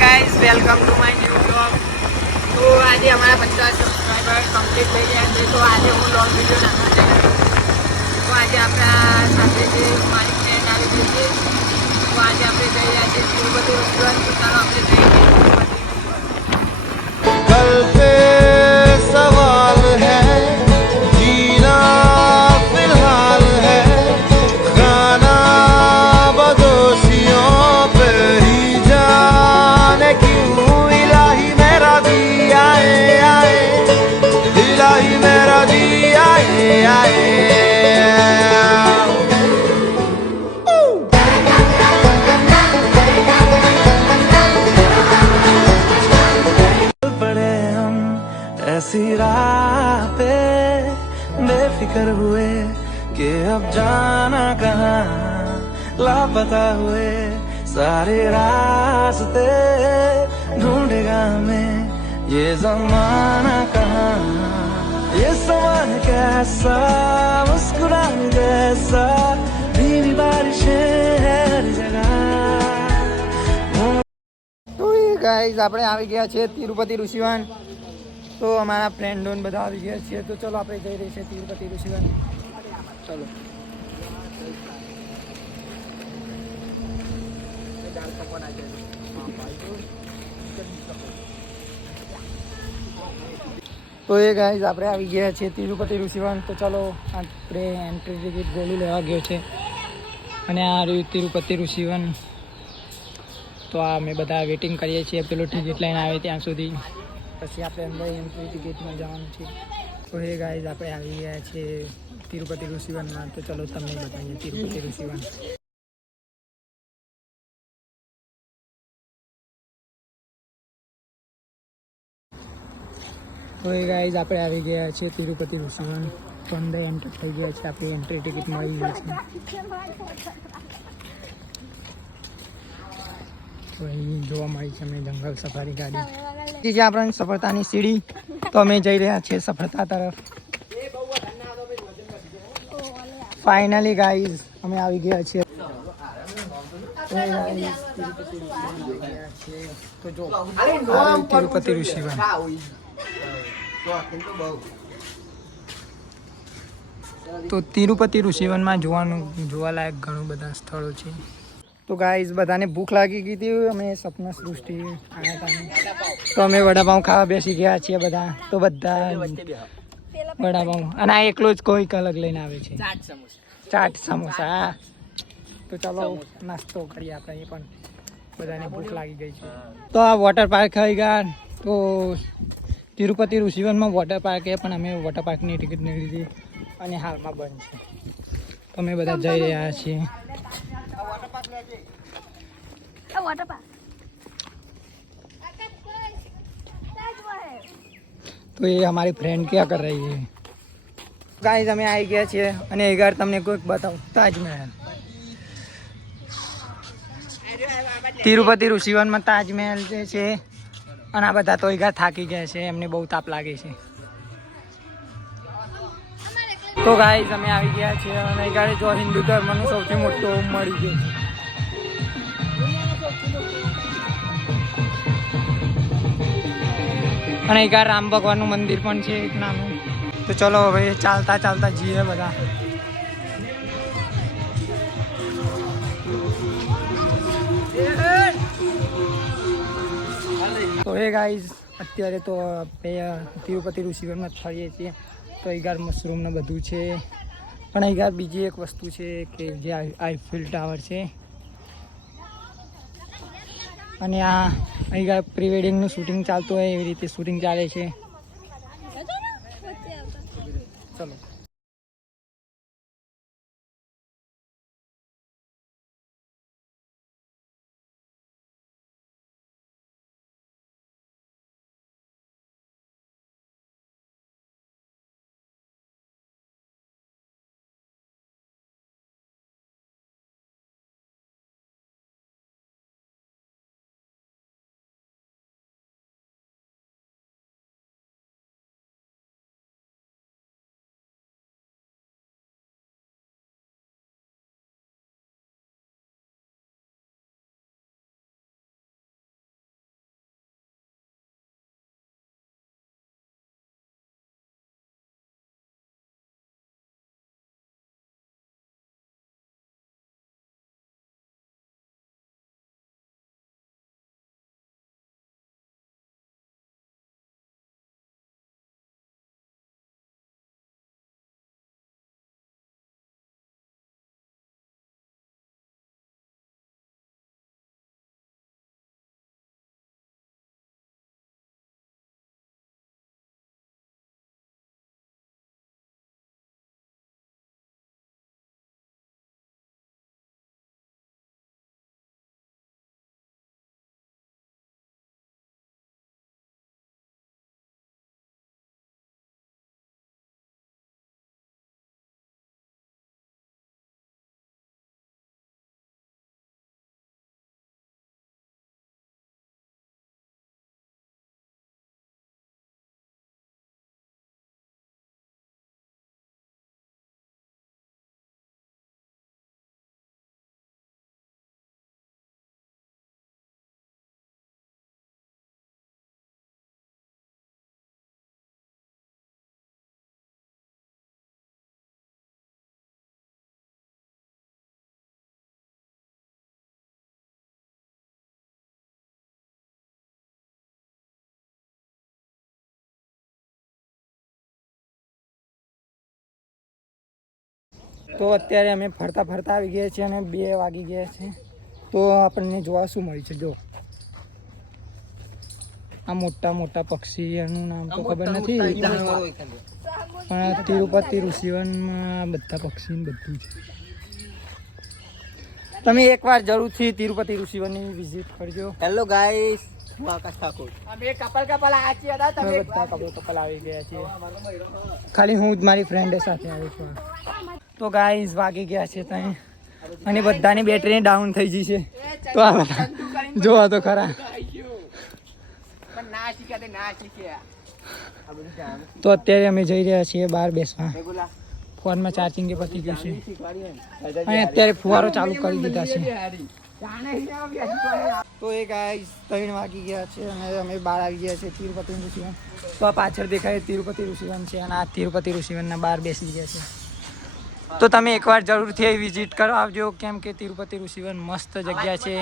Guys welcome to my new blog. तो आज हमारा 50 सब्सक्राइबर कंप्लीट થઈ ગયા છે। તો આજે હું લોંગ વિડિયો નાખવા જઈ રહ્યો છું। તો આજે આપણા સાથે જે મારી ફ્રેન્ડ આવી ગઈ છે, તો આજે આપણે જઈ રહ્યા છીએ તિરુપતિ રેસ્ટોરન્ટ। તો ચાલો આપણે જઈએ कल पे सवाल है जीना फिलहाल है खाना बदोशियों पे ही जाने क्यों इलाही मेरा दी आए आए इलाही मेरा दी आए आए ऐसी राह पे बेफिक्र हुए कि अब जाना कहाँ लापता हुए सारे रास्ते ढूंढेगा हमें ये जमाना कहाँ ये समान कैसा मुस्कुराने जैसा धीमी बारिशें हर जगह। તો ગાઈસ આપણે આવી ગયા છે તિરુપતિ ઋષિવન। તો અમારા ફ્રેન્ડો ને બધા આવી ગયા છે। તો ચલો આપણે જઈ રહી છે તિરુપતિ ઋષિવન। ચલો તો એ ગાઈસ આપણે આવી ગયા છે તિરુપતિ ઋષિવન। તો ચલો આપણે એન્ટ્રી ટિકિટ ગોલી લેવા ગયો છે અને આ રહ્યું તિરુપતિ ઋષિવન। તો આ અમે બધા વેઇટિંગ કરીએ છીએ પેલો ટિકિટ લઈને આવે ત્યાં સુધી, પછી આપણે અંદર એન્ટ્રી ટિકિટમાં જવાનું છે। તો હે ગાઈઝ આપણે આવી ગયા છીએ તિરુપતિ ઋષિવનમાં। તો ચલો તમને બતાવીએ તિરુપતિ ઋષિવન। તો હે ગાઈઝ આપણે આવી ગયા છીએ તિરુપતિ ઋષિવન। તો અંદર એન્ટર થઈ ગયા છે, આપણી એન્ટ્રી ટિકિટ મળી ગઈ છે। તો અહીં જોવા મળી છે અમે જંગલ સફારી ગાડી જે આપણને સફળતાની સીડી। તો અમે જઈ રહ્યા છીએ સફળતા તરફ। ફાઇનલી ગાઈઝ અમે આવી ગયા છીએ। તો જો તિરુપતિ ઋષિવન। તો તિરુપતિ ઋષિવનમાં જોવાલાયક ઘણું બધા સ્થળો છે। તો ગાઈઝ બધાને ભૂખ લાગી ગઈ હતી, અમે સપના સૃષ્ટિ આવ્યા હતા તો અમે વડાપાઉં ખાવા બેસી ગયા છીએ બધા। તો બધા વડાપાઉં અને આ એકલો જ કોઈક અલગ લઈને આવે છે, ચાટ સમોસા। તો ચાલો નાસ્તો કરીએ આપણે, એ પણ બધાને ભૂખ લાગી ગઈ છે। તો આ વોટર પાર્ક આવી ગયા। તો તિરુપતિ ઋષિવનમાં વોટર પાર્ક છે, પણ અમે વોટર પાર્કની ટિકિટ નહીં લીધી અને હાલમાં બંધ છે। તો અમે બધા જઈ રહ્યા છીએ। तो ये हमारी फ्रेंड क्या कर रही है गाइस। અમે આવી ગયા છીએ અને એકવાર તમને કોઈક બતાવું તાજમહેલ। તિરુપતિ ઋષિવનમાં તાજમહેલ જે છે અને આ બધા તો એકવાર થાકી ગયા છે, એમને બહુ તાપ લાગે છે। તો ગાઈસ અમે આવી ગયા છીએ અને એકવાર જો હિન્દુ ધર્મનું સૌથી મોટું મળી ગયું છે। અને એક રામ ભગવાનનું મંદિર પણ છે એક નાનું। તો ચલો હવે ચાલતા ચાલતા જઈએ બધા। તો હે ગાઈઝ અત્યારે તો તિરુપતિ ઋષિવનમાં ફરીએ છીએ। તો એક મશરૂમ ને બધું છે, પણ એક બીજી એક વસ્તુ છે કે જે આઈફિલ ટાવર છે અને આ અહીં પ્રી વેડિંગનું શૂટિંગ ચાલતું હોય એવી રીતે શૂટિંગ ચાલે છે। ચલો તો અત્યારે અમે ફરતા ફરતા આવી ગયા છીએ અને 2 વાગી ગયા છે. તો આપણને જોવા શું મળ્યું છે જો આ મોટા મોટા પક્ષી એનું નામ તો ખબર નથી પણ તિરુપતિ ઋષિવનમાં બધા પક્ષી બધું છે. તમે એકવાર જરૂરથી તિરુપતિ ઋષિવનની વિઝિટ કરજો. હેલો ગાઈસ, હું આકાશ ઠાકોર. અમે કપલ આવી ગયા છીએ. ખાલી હું જ મારી ફ્રેન્ડ સાથે આવી છું. તો ગાઈસ વાગી ગયા છે ત્યાં અને બધાની બેટરી ડાઉન થઈ ગઈ છે. તો આ બધા જોવા તો ખરા. તો અત્યારે અમે જઈ રહ્યા છીએ બહાર બેસવા. ફોનમાં ચાર્જિંગ પતી ગયું છે અને અત્યારે ફુવારો ચાલુ કરી દીધા છે. તો એ ગાઈસ 3 વાગી ગયા છે અને અમે બહાર આવી ગયા છે તિરુપતિ ઋષિવન. તો આ પાછળ દેખાય તિરુપતિ ઋષિવન છે અને આ તિરુપતિ ઋષિવનના બહાર બેસી ગયા છે. તો તમે એકવાર જરૂરથી વિઝિટ કરો આવજો કેમ કે તિરુપતિ ઋષિવન મસ્ત જગ્યા છે.